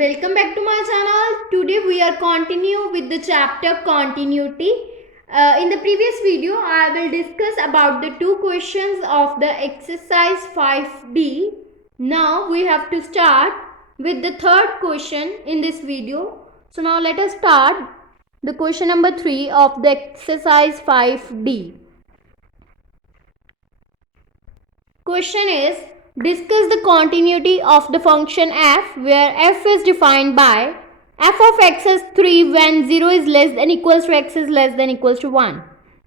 welcome back to my channel. Today we are continue with the chapter continuity. In the previous video I will discuss about the two questions of the exercise 5D. Now we have to start with the third question in this video. So now let us start the question number 3 of the exercise 5D. Question is, discuss the continuity of the function f where f is defined by f of x is 3 when 0 is less than equals to x is less than equals to 1,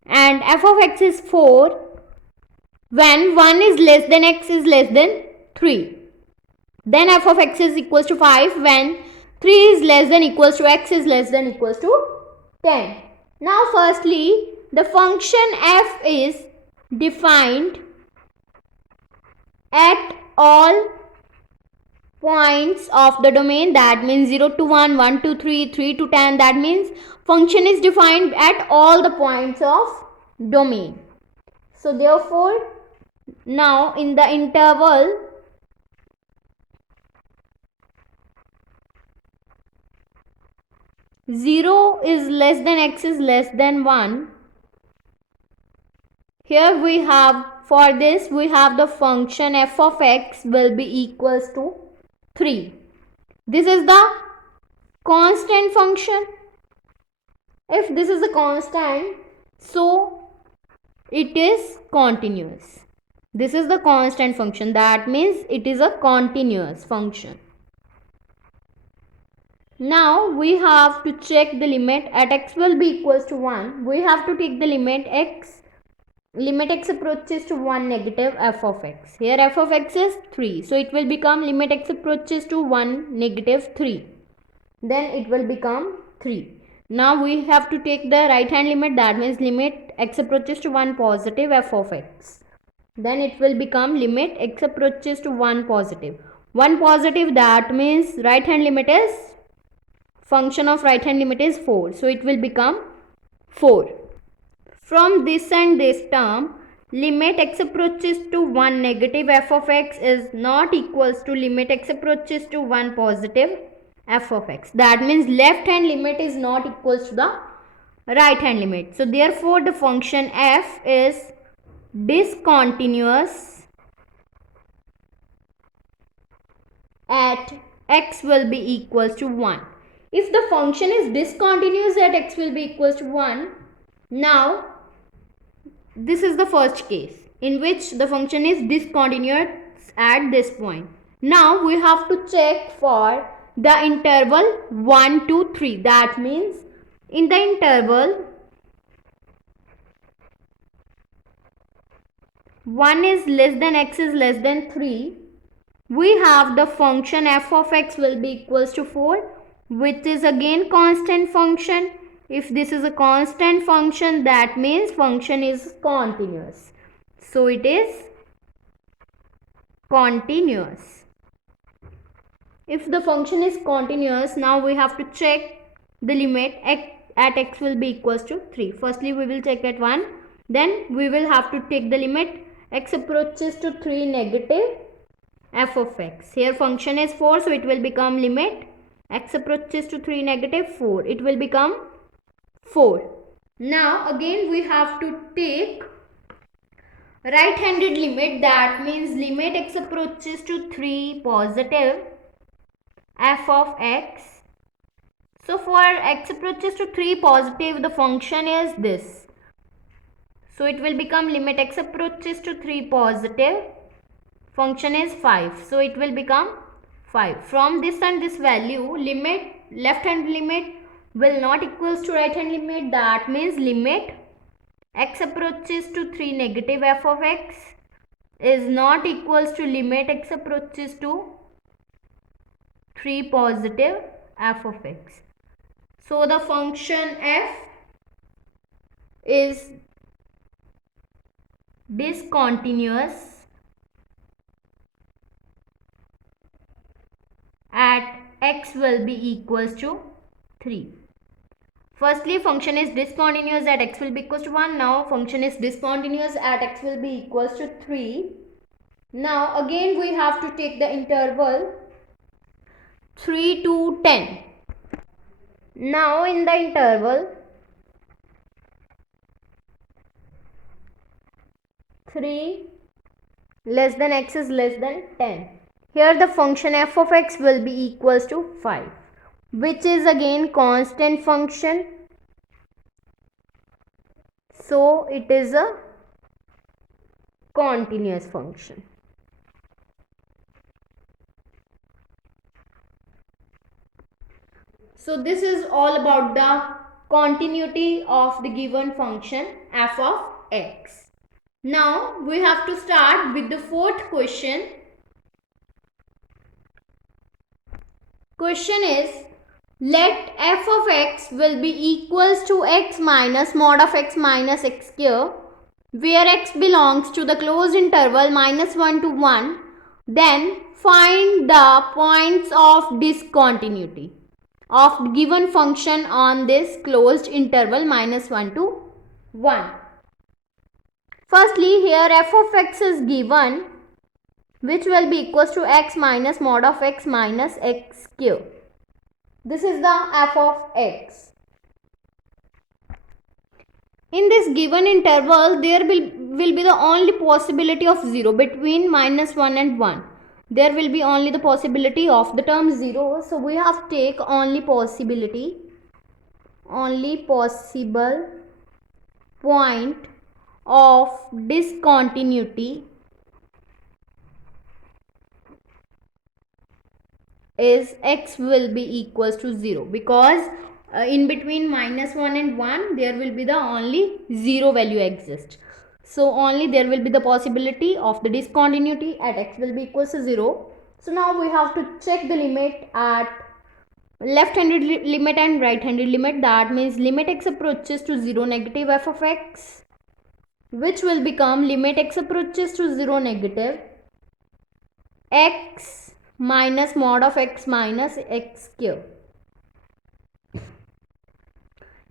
and f of x is 4 when 1 is less than x is less than 3. Then f of x is equals to 5 when 3 is less than equals to x is less than equals to 10. Now firstly, the function f is defined at all points of the domain, that means 0 to 1, 1 to 3, 3 to 10, that means function is defined at all the points of domain. So therefore, now in the interval 0 is less than x is less than 1, here we have, for this we have the function f of x will be equals to 3. This is the constant function. If this is a constant, so it is continuous. This is the constant function, that means it is a continuous function. Now we have to check the limit at x will be equals to 1. We have to take the limit x approaches to 1 negative f of x. Here f of x is 3. So it will become limit x approaches to 1 negative 3. Then it will become 3. Now we have to take the right hand limit, that means limit x approaches to 1 positive f of x. Then it will become limit x approaches to 1 positive. 1 positive, that means right hand limit is, function of right hand limit is 4. So it will become 4. From this and this term, limit x approaches to 1 negative f of x is not equals to limit x approaches to 1 positive f of x. That means left hand limit is not equals to the right hand limit. So therefore the function f is discontinuous at x will be equals to 1. If the function is discontinuous at x will be equals to 1, now this is the first case in which the function is discontinuous at this point. Now we have to check for the interval 1 to 3. That means in the interval 1 is less than x is less than 3, we have the function f of x will be equals to 4, which is again constant function. If this is a constant function, that means function is continuous. So it is continuous. If the function is continuous, now we have to check the limit at x will be equals to 3. Firstly we will check at 1, then we will have to take the limit x approaches to 3 negative f of x. Here function is 4, so it will become limit x approaches to 3 negative 4. It will become 4. Now again we have to take right handed limit, that means limit x approaches to 3 positive f of x. So for x approaches to 3 positive, the function is this. So it will become limit x approaches to 3 positive, function is 5. So it will become 5. From this and this value, limit left hand limit will not equals to right hand limit, that means limit x approaches to 3 negative f of x is not equals to limit x approaches to 3 positive f of x. So the function f is discontinuous at x will be equals to 3. Firstly, function is discontinuous at x will be equals to 1. Now function is discontinuous at x will be equals to 3. Now again we have to take the interval 3 to 10. Now in the interval 3 less than x is less than 10. Here the function f of x will be equals to 5, which is again constant function. So it is a continuous function. So this is all about the continuity of the given function f of x. Now we have to start with the fourth question. Question is, let f of x will be equals to x minus mod of x minus x square, where x belongs to the closed interval -1 to 1. Then find the points of discontinuity of the given function on this closed interval -1 to 1. Firstly, here f of x is given, which will be equals to x minus mod of x minus x square. This is the f of x. In this given interval, there will be the only possibility of 0 between -1 and 1. There will be only the possibility of the term 0. So we have to take only possible point of discontinuity is x will be equals to 0, because in between -1 and 1 there will be the only 0 value exist. So only there will be the possibility of the discontinuity at x will be equals to 0. So now we have to check the limit at left-handed limit and right-handed limit. That means limit x approaches to 0 negative f of x, which will become limit x approaches to 0 negative x minus mod of x minus x square.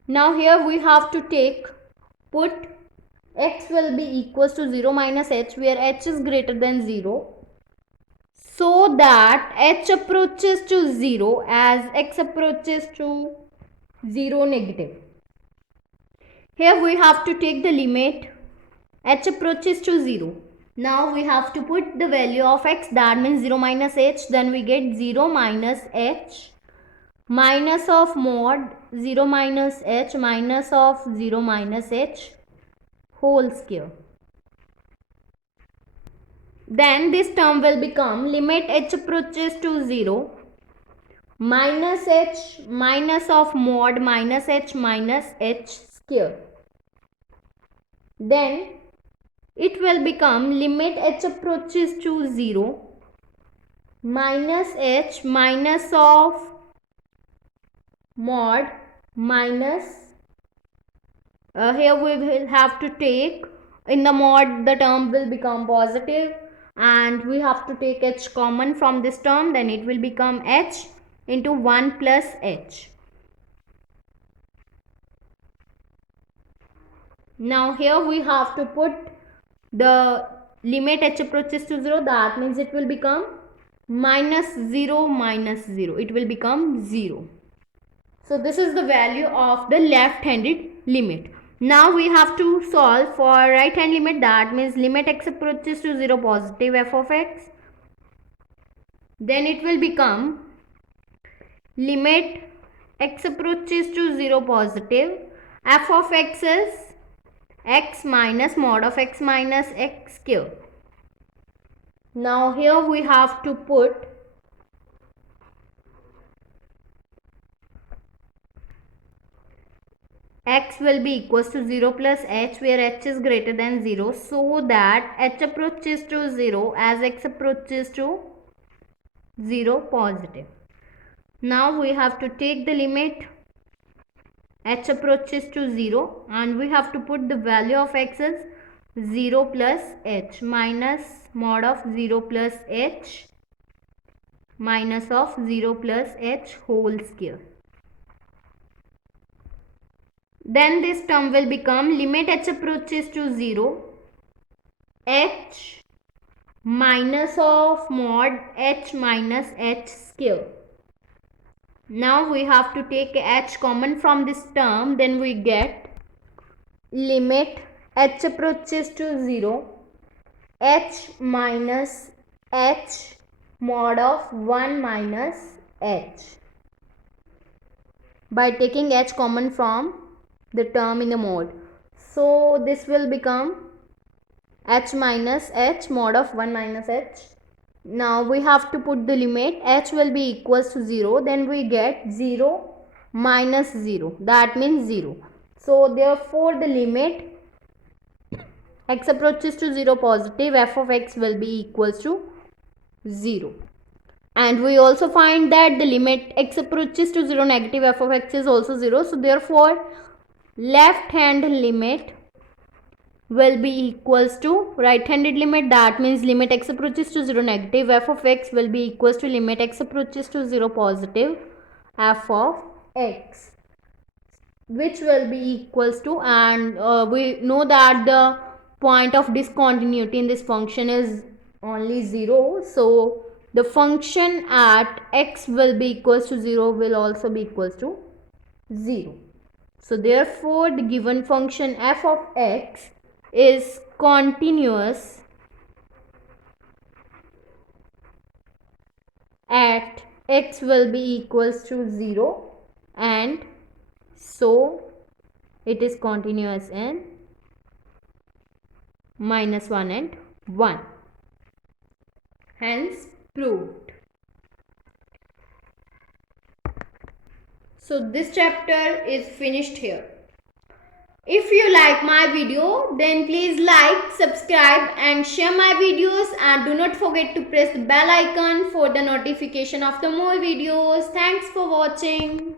Now here we have to put x will be equals to 0 minus h, where h is greater than 0, so that h approaches to 0 as x approaches to 0 negative. Here we have to take the limit h approaches to 0. Now we have to put the value of x, that means 0 minus h, then we get 0 minus h minus of mod 0 minus h minus of 0 minus h whole square. Then this term will become limit h approaches to 0 minus h minus of mod minus h minus h square. Then it will become limit h approaches to 0 minus h minus of mod minus here we will have to take, in the mod the term will become positive and we have to take h common from this term, then it will become h into 1 plus h. Now here we have to put the limit h approaches to 0, that means it will become minus 0 minus 0, it will become 0. So this is the value of the left-handed limit. Now we have to solve for right-hand limit, that means limit x approaches to 0 positive f of x. Then it will become limit x approaches to 0 positive, f of x is x minus mod of x minus x square. Now here we have to put x will be equals to 0 plus h, where h is greater than 0, so that h approaches to 0 as x approaches to 0 positive. Now we have to take the limit h approaches to 0 and we have to put the value of x as 0 plus h minus mod of 0 plus h minus of 0 plus h whole square. Then this term will become limit h approaches to 0 h minus of mod h minus h square. Now we have to take h common from this term, then we get limit h approaches to 0, h minus h mod of 1 minus h, by taking h common from the term in the mode. So this will become h minus h mod of 1 minus h. Now we have to put the limit h will be equals to 0, then we get 0 minus 0, that means 0. So therefore the limit x approaches to 0 positive, f of x will be equals to 0. And we also find that the limit x approaches to 0 negative, f of x is also 0. So therefore left hand limit will be equals to right handed limit, that means limit x approaches to 0 negative, f of x will be equals to limit x approaches to 0 positive, f of x, which will be equals to, and we know that the point of discontinuity in this function is only 0, so the function at x will be equals to 0 will also be equals to 0. So therefore the given function f of x is continuous at x will be equals to 0, and so it is continuous in minus 1 and 1. Hence proved. So this chapter is finished here. If you like my video, then please like, subscribe and share my videos, and do not forget to press the bell icon for the notification of the more videos. Thanks for watching.